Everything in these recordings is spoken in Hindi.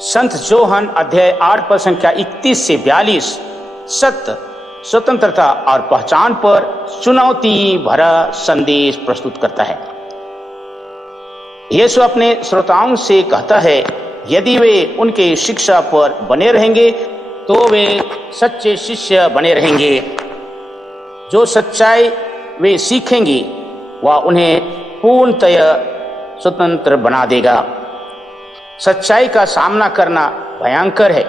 संत जोहन अध्याय 8 पद संख्या 31 से 42 सत्य, स्वतंत्रता और पहचान पर चुनौती भरा संदेश प्रस्तुत करता है। यीशु अपने श्रोताओं से कहता है, यदि वे उनके शिक्षा पर बने रहेंगे तो वे सच्चे शिष्य बने रहेंगे। जो सच्चाई वे सीखेंगे वह उन्हें पूर्णतया स्वतंत्र बना देगा। सच्चाई का सामना करना भयंकर है,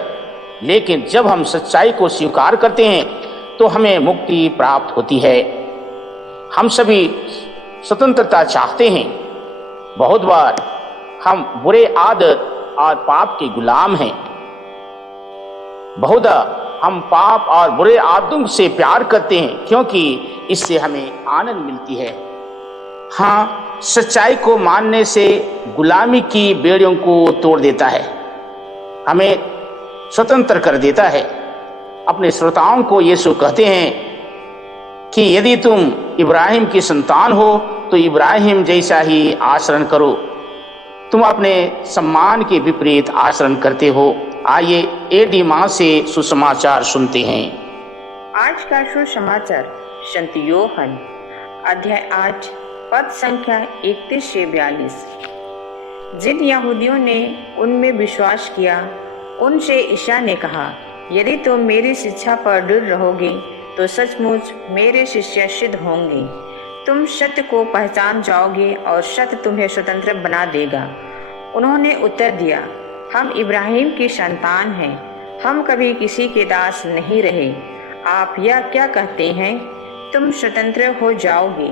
लेकिन जब हम सच्चाई को स्वीकार करते हैं तो हमें मुक्ति प्राप्त होती है। हम सभी स्वतंत्रता चाहते हैं। बहुत बार हम बुरे आदत और पाप के गुलाम हैं। बहुधा हम पाप और बुरे आदतों से प्यार करते हैं क्योंकि इससे हमें आनंद मिलती है। हाँ, सच्चाई को मानने से गुलामी की बेड़ियों को तोड़ देता है, हमें स्वतंत्र कर देता है। अपने श्रोताओं को यीशु कहते हैं कि यदि तुम इब्राहिम की संतान हो तो इब्राहिम जैसा ही आचरण करो। तुम अपने सम्मान के विपरीत आचरण करते हो। आइए एडी मां से सुसमाचार सुनते हैं। आज का सुसमाचार संत योहन अध्याय 8 पद संख्या 31 से 42। जिन यहूदियों ने उनमें विश्वास किया उनसे ईसा ने कहा, यदि तुम मेरी शिक्षा पर दृढ़ रहोगे तो सचमुच मेरे शिष्य सिद्ध होंगे। तुम सत्य को पहचान जाओगे और सत्य तुम्हें स्वतंत्र बना देगा। उन्होंने उत्तर दिया, हम इब्राहिम की संतान हैं, हम कभी किसी के दास नहीं रहे। आप यह क्या कहते हैं, तुम स्वतंत्र हो जाओगे?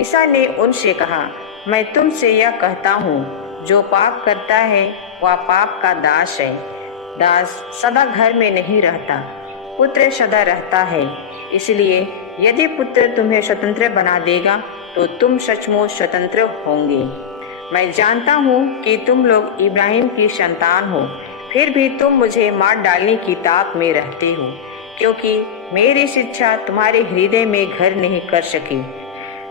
ईसा ने उनसे कहा, मैं तुमसे यह कहता हूँ, जो पाप करता है वह पाप का दास है। दास सदा घर में नहीं रहता, पुत्र सदा रहता है। इसलिए यदि पुत्र तुम्हें स्वतंत्र बना देगा तो तुम सचमुच स्वतंत्र होंगे। मैं जानता हूँ कि तुम लोग इब्राहिम की संतान हो, फिर भी तुम मुझे मार डालने की ताक में रहते हो, क्योंकि मेरी शिक्षा तुम्हारे हृदय में घर नहीं कर सकी।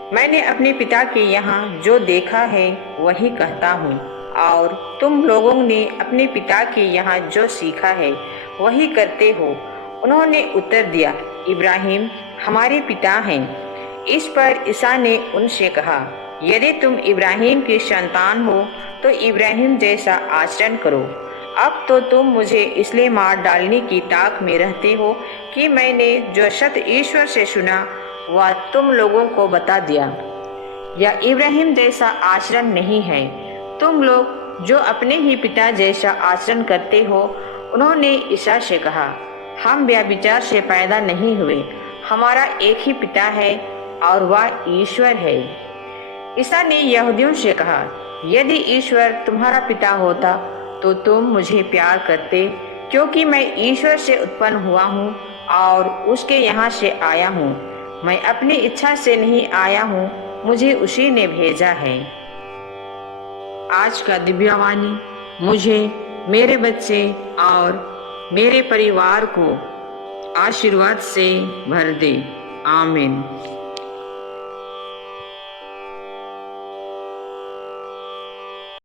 मैंने अपने पिता के यहाँ जो देखा है वही कहता हूँ, और तुम लोगों ने अपने पिता के यहाँ जो सीखा है वही करते हो। उन्होंने उत्तर दिया, इब्राहिम हमारे पिता हैं। इस पर ईसा ने उनसे कहा, यदि तुम इब्राहिम की संतान हो तो इब्राहिम जैसा आचरण करो। अब तो तुम मुझे इसलिए मार डालने की ताक में रहते हो कि मैंने जो सत्य ईश्वर से सुना वह तुम लोगों को बता दिया। यह इब्राहिम जैसा आचरण नहीं है। तुम लोग जो अपने ही पिता जैसा आचरण करते हो। उन्होंने ईसा से कहा, हम व्यभिचार से पैदा नहीं हुए, हमारा एक ही पिता है और वह ईश्वर है। ईसा ने यहूदियों से कहा, यदि ईश्वर तुम्हारा पिता होता तो तुम मुझे प्यार करते, क्योंकि मैं ईश्वर से उत्पन्न हुआ हूँ और उसके यहाँ से आया हूँ। मैं अपनी इच्छा से नहीं आया हूँ, मुझे उसी ने भेजा है। आज का दिव्यवाणी मुझे, मेरे बच्चे और मेरे परिवार को आशीर्वाद से भर दे। आमीन।